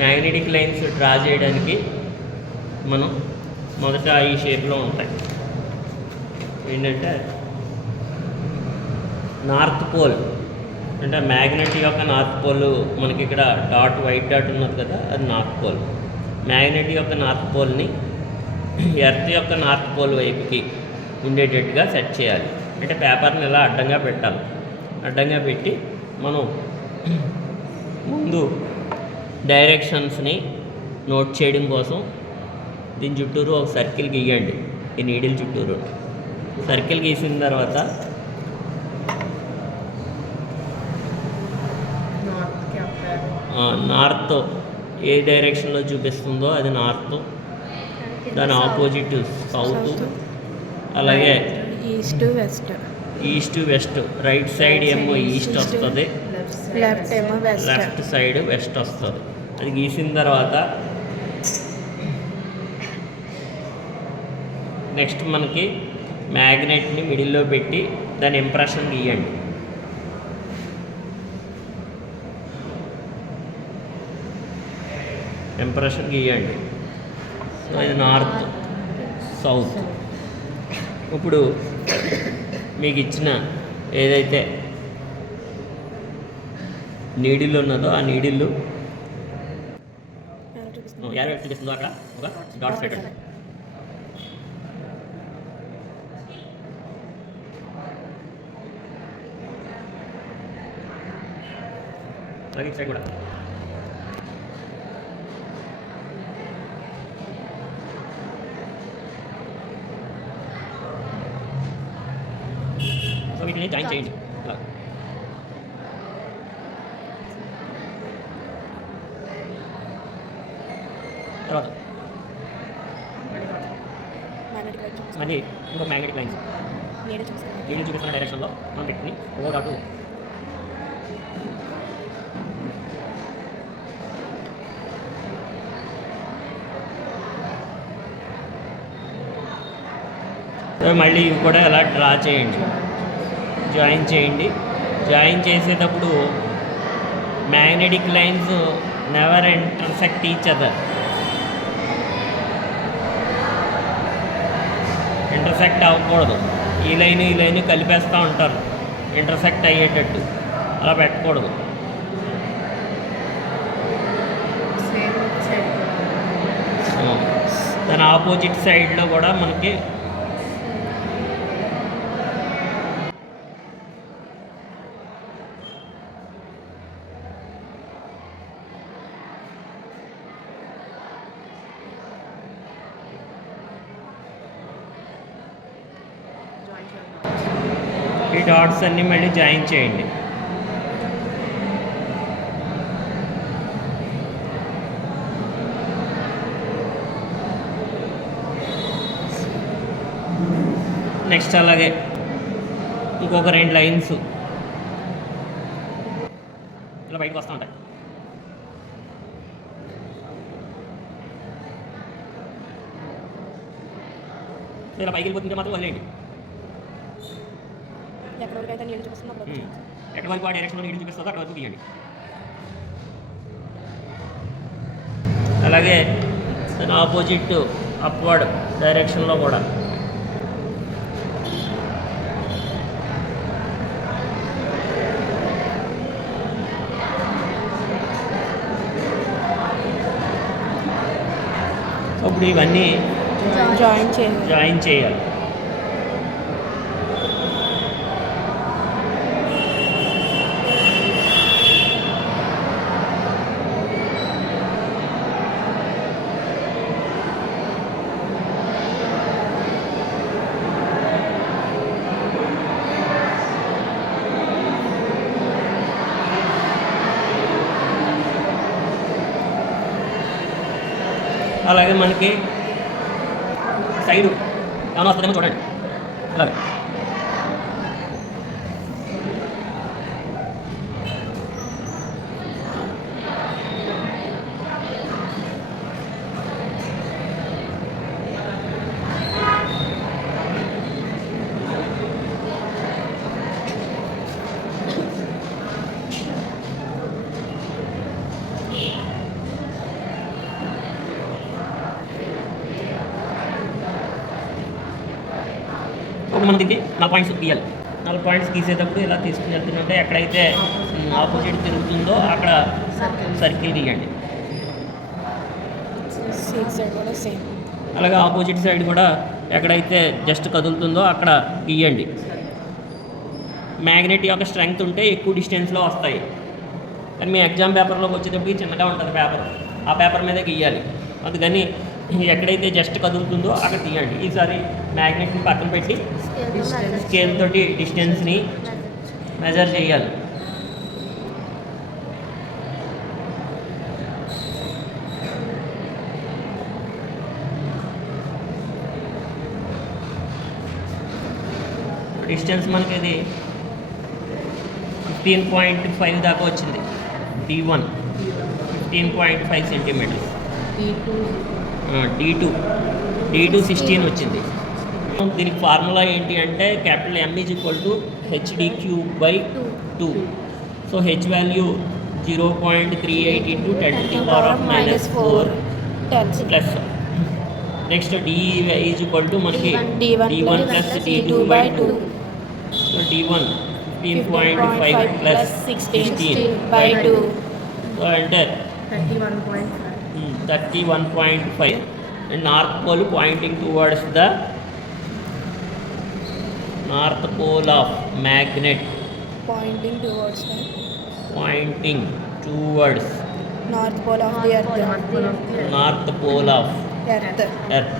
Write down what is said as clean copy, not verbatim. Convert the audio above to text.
Magnetic lines draw చేయడానికి మనం మొదట ఈ షేప్లో ఉంటాయి. ఏంటంటే నార్త్ పోల్ అంటే మ్యాగ్నెట్ యొక్క నార్త్ పోల్, మనకి ఇక్కడ డాట్ వైట్ డాట్ ఉన్నది కదా, అది నార్త్ పోల్. మ్యాగ్నెట్ యొక్క నార్త్ పోల్ని ఎర్త్ యొక్క నార్త్ పోల్ వైపుకి ఉండేటట్టుగా సెట్ చేయాలి. అంటే పేపర్ని ఇలా అడ్డంగా పెట్టాలి. అడ్డంగా పెట్టి మనం ముందు డైరెక్షన్స్ని నోట్ చేయడం కోసం దీని చుట్టూరు ఒక సర్కిల్ గీయండి. ఈ నీడిల్ చుట్టూరు సర్కిల్ గీసిన తర్వాత నార్త్ ఏ డైరెక్షన్లో చూపిస్తుందో అది నార్త్, దాని ఆపోజిట్ సౌత్, అలాగే ఈస్ట్ వెస్ట్. రైట్ సైడ్ ఏమో ఈస్ట్ వస్తుంది, లెఫ్ట్ సైడ్ వెస్ట్ వస్తుంది. అది గీసిన తర్వాత నెక్స్ట్ మనకి మ్యాగ్నెట్ని మిడిల్లో పెట్టి దాని ఇంప్రెషన్ గీయండి. ఇంప్రెషన్ గీయండి. సో ఇది నార్త్ సౌత్. ఇప్పుడు మీకు ఇచ్చిన ఏదైతే నీడిల్ ఉన్నదో ఆ నీడిల్లు యాభై చూపిస్తుందో అక్కడ ఒక డాట్స్ పెట్టండి. అలాగే ఇటు సైడ్ కూడా వీటిని జాయిన్ చేయండి. తర్వాత మళ్ళీ ఇంకొక మ్యాగ్నెటిక్ లైన్స్ నీళ్ళు చూపిస్తున్న డైరెక్షన్లో మనం పెట్టుకుని ఓ డాటు మళ్ళీ ఇవి కూడా ఎలా డ్రా చేయండి, జాయిన్ చేయండి. జాయిన్ చేసేటప్పుడు magnetic lines never intersect each other. Intersect అవ్వకూడదు. ఈ లైన్ కలిపేస్తూ ఉంటారు ఇంటర్సెక్ట్ అయ్యేటట్టు, అలా పెట్టకూడదు. దాని ఆపోజిట్ సైడ్లో కూడా మనకి ఈ డాట్స్ అన్నీ మళ్ళీ జాయిన్ చేయండి. నెక్స్ట్ అలాగే ఇంకొక 2 లైన్స్ ఇలా బయటకు వస్తూ ఉంటాయి. ఇలా పైకి వెళ్ళిపోతుంటే మాత్రం వదిలేయండి. ఎక్కడి వరకు ఆ డైరెక్షన్లో నీళ్ళు చూపిస్తుందో అక్కడ వరకు తీయండి. అలాగే దాని ఆపోజిట్ అప్వర్డ్ డైరెక్షన్లో కూడా ఇప్పుడు ఇవన్నీ జాయిన్ చేయాలి. అలాగే మనకి సైడు ఏమైనా వస్తుందేమో చూడండి. అలాగే ఇప్పుడు మనం దీనికి 4 పాయింట్స్ గీయాలి. 4 పాయింట్స్ గీసేటప్పుడు ఇలా తీసుకుని వెళ్తుంటే ఎక్కడైతే ఆపోజిట్ తిరుగుతుందో అక్కడ సర్కిల్ గీయండి. అలాగే ఆపోజిట్ సైడ్ కూడా ఎక్కడైతే జస్ట్ కదులుతుందో అక్కడ గీయండి. మ్యాగ్నెట్ యొక్క స్ట్రెంగ్త్ ఉంటే ఎక్కువ డిస్టెన్స్లో వస్తాయి, కానీ మీ ఎగ్జామ్ పేపర్లోకి వచ్చేటప్పటికి చిన్నగా ఉంటుంది పేపర్, ఆ పేపర్ మీదే గీయాలి. అందుకని ఎక్కడైతే జస్ట్ కదులుతుందో అక్కడ తీయండి. ఈసారి మ్యాగ్నెట్ని పక్కన పెట్టి స్కేల్ తోటి డిస్టెన్స్ని మెజర్ చేయాలి. డిస్టెన్స్ మనకి ఇది 15.5 దాకా వచ్చింది. D1 15.5 సెంటీమీటర్స్. D2 16 వచ్చింది. దీనికి ఫార్ములా ఏంటి అంటే capital M = HD³/2. So H value 0.38 × 10⁻⁻⁴ plus next D = మనకి D1 + D2/2. సో D1 15.5 ప్లస్ 16/2 అంటే 31.5. and north pole pointing towards the north pole of magnet, pointing towards north north pole of the earth. north pole of Earth. earth.